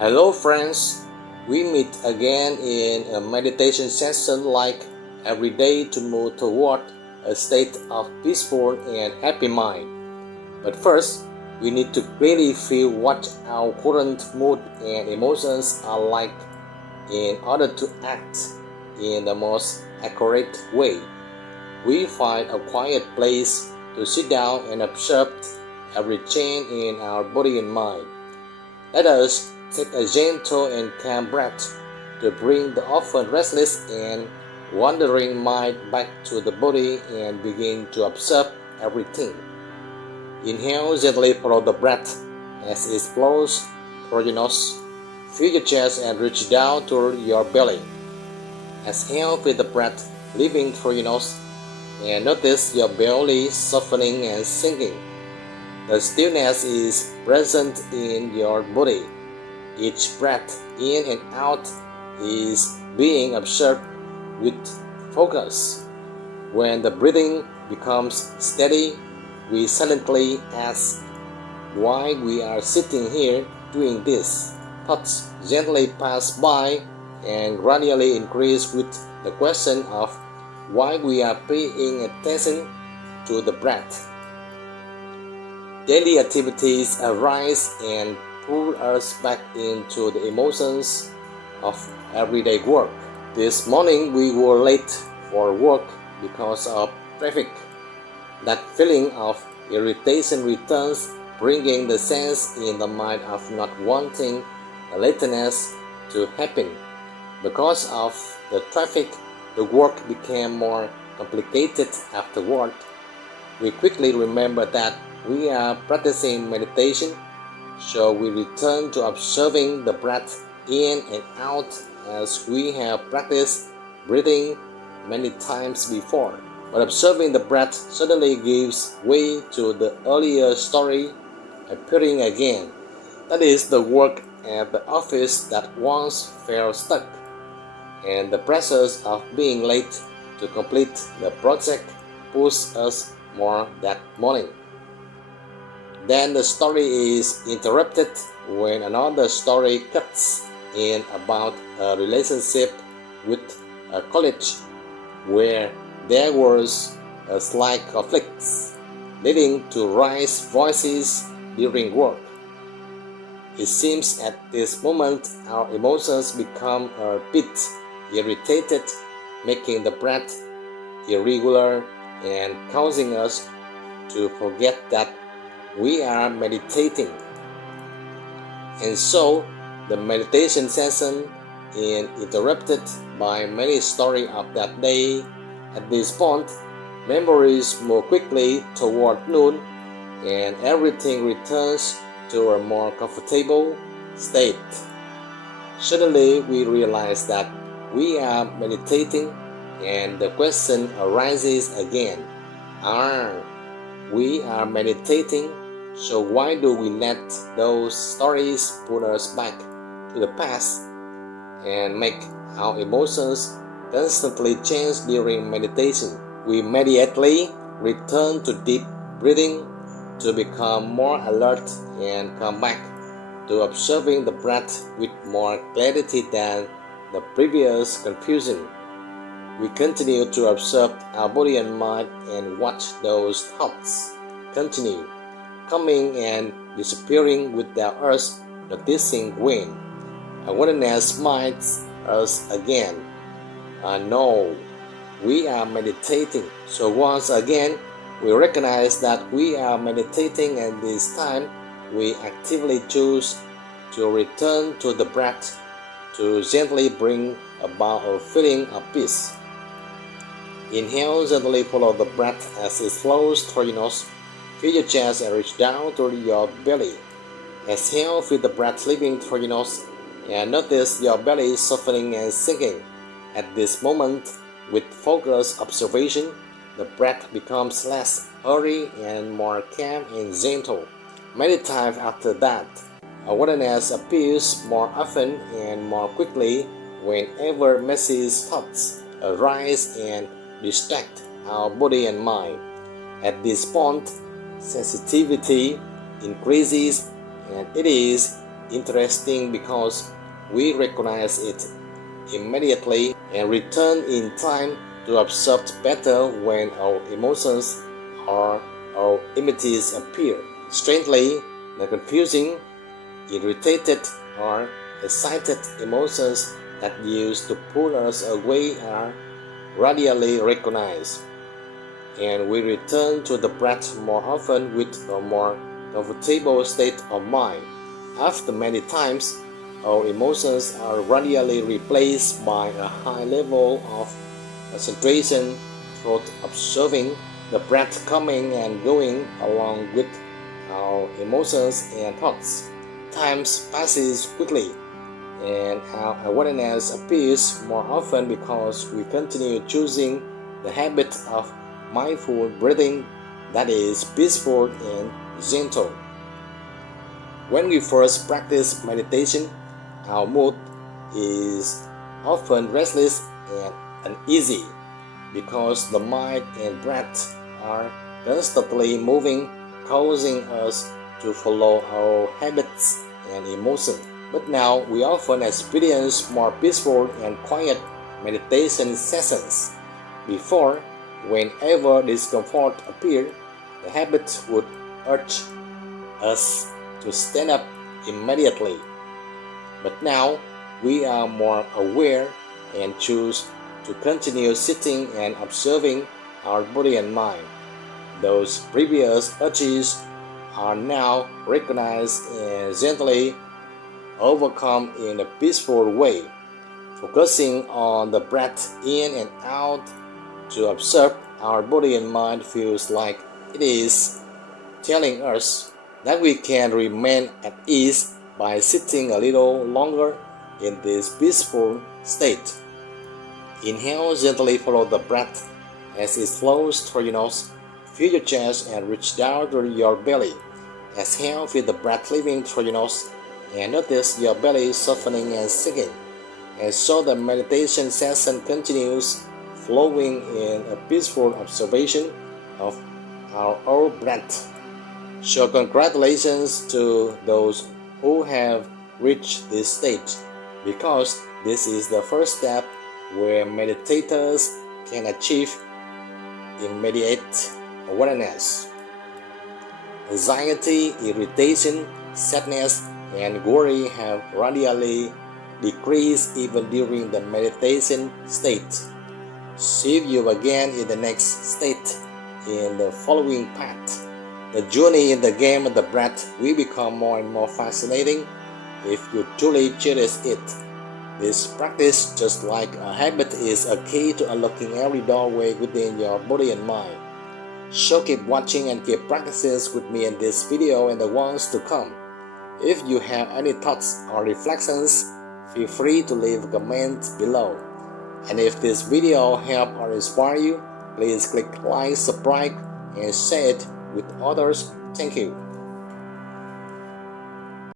Hello friends, we meet again in a meditation session like every day to move toward a state of peaceful and happy mind. But first, we need to really feel what our current mood and emotions are like in order to act in the most accurate way. We find a quiet place to sit down and observe every change in our body and mind. Let us take a gentle and calm breath to bring the often restless and wandering mind back to the body and begin to observe everything. Inhale, gently follow the breath as it flows through your nose. Feel your chest and reach down to your belly. Exhale, feel the breath leaving through your nose and notice your belly softening and sinking. The stillness is present in your body. Each breath in and out is being observed with focus. When the breathing becomes steady, we silently ask why we are sitting here doing this. Thoughts gently pass by and gradually increase with the question of why we are paying attention to the breath. Daily activities arise and pull us back into the emotions of everyday work. This morning we were late for work because of traffic. That feeling of irritation returns, bringing the sense in the mind of not wanting the lateness to happen. Because of the traffic, the work became more complicated afterward. We quickly remember that we are practicing meditation, so we return to observing the breath in and out as we have practiced breathing many times before. But observing the breath suddenly gives way to the earlier story appearing again. That is the work at the office that once felt stuck, and the pressures of being late to complete the project pushed us more that morning. Then the story is interrupted when another story cuts in about a relationship with a colleague where there was a slight conflict, leading to raised voices during work. It seems at this moment our emotions become a bit irritated, making the breath irregular and causing us to forget that we are meditating. And so the meditation session is interrupted by many stories of that day. At this point, memories move quickly toward noon and everything returns to a more comfortable state. Suddenly we realize that we are meditating and the question arises again. We are meditating, so why do we let those stories pull us back to the past and make our emotions constantly change during meditation? We immediately return to deep breathing to become more alert and come back to observing the breath with more clarity than the previous confusion. We continue to observe our body and mind and watch those thoughts continue coming and disappearing without us noticing when. Awareness minds us again. No, we are meditating. So once again, we recognize that we are meditating, and this time we actively choose to return to the breath to gently bring about a feeling of peace. Inhale, gently follow the breath as it flows through your nose. Feel your chest and reach down to your belly. Exhale, feel the breath leaving through your nose and notice your belly softening and sinking. At this moment, with focused observation, the breath becomes less hurried and more calm and gentle. Many times after that, awareness appears more often and more quickly whenever messy thoughts arise and distract our body and mind. At this point, sensitivity increases and it is interesting because we recognize it immediately and return in time to observe better when our emotions or our images appear. Strangely, the confusing, irritated, or excited emotions that used to pull us away are rarely recognized, and we return to the breath more often with a more comfortable state of mind. After many times, our emotions are rarely replaced by a high level of concentration through observing the breath coming and going along with our emotions and thoughts. Time passes quickly, and our awareness appears more often because we continue choosing the habit of mindful breathing that is peaceful and gentle. When we first practice meditation, our mood is often restless and uneasy because the mind and breath are constantly moving, causing us to follow our habits and emotions. But now we often experience more peaceful and quiet meditation sessions. Before, whenever discomfort appeared, the habit would urge us to stand up immediately. But now we are more aware and choose to continue sitting and observing our body and mind. Those previous urges are now recognized and gently overcome in a peaceful way. Focusing on the breath in and out to observe our body and mind feels like it is telling us that we can remain at ease by sitting a little longer in this peaceful state. Inhale, gently follow the breath as it flows through your nose. Feel your chest and reach down to your belly. Exhale, feel the breath leaving through your nose and notice your belly softening and sinking. And so the meditation session continues, flowing in a peaceful observation of our own breath. So congratulations to those who have reached this stage, because this is the first step where meditators can achieve immediate awareness. Anxiety, irritation, sadness, and worry have radially decreased even during the meditation state. See you again in the next state in the following path. The journey in the game of the breath will become more and more fascinating if you truly cherish it. This practice, just like a habit, is a key to unlocking every doorway within your body and mind. So keep watching and keep practicing with me in this video and the ones to come. If you have any thoughts or reflections, feel free to leave a comment below. And if this video helped or inspired you, please click like, subscribe, and share it with others. Thank you.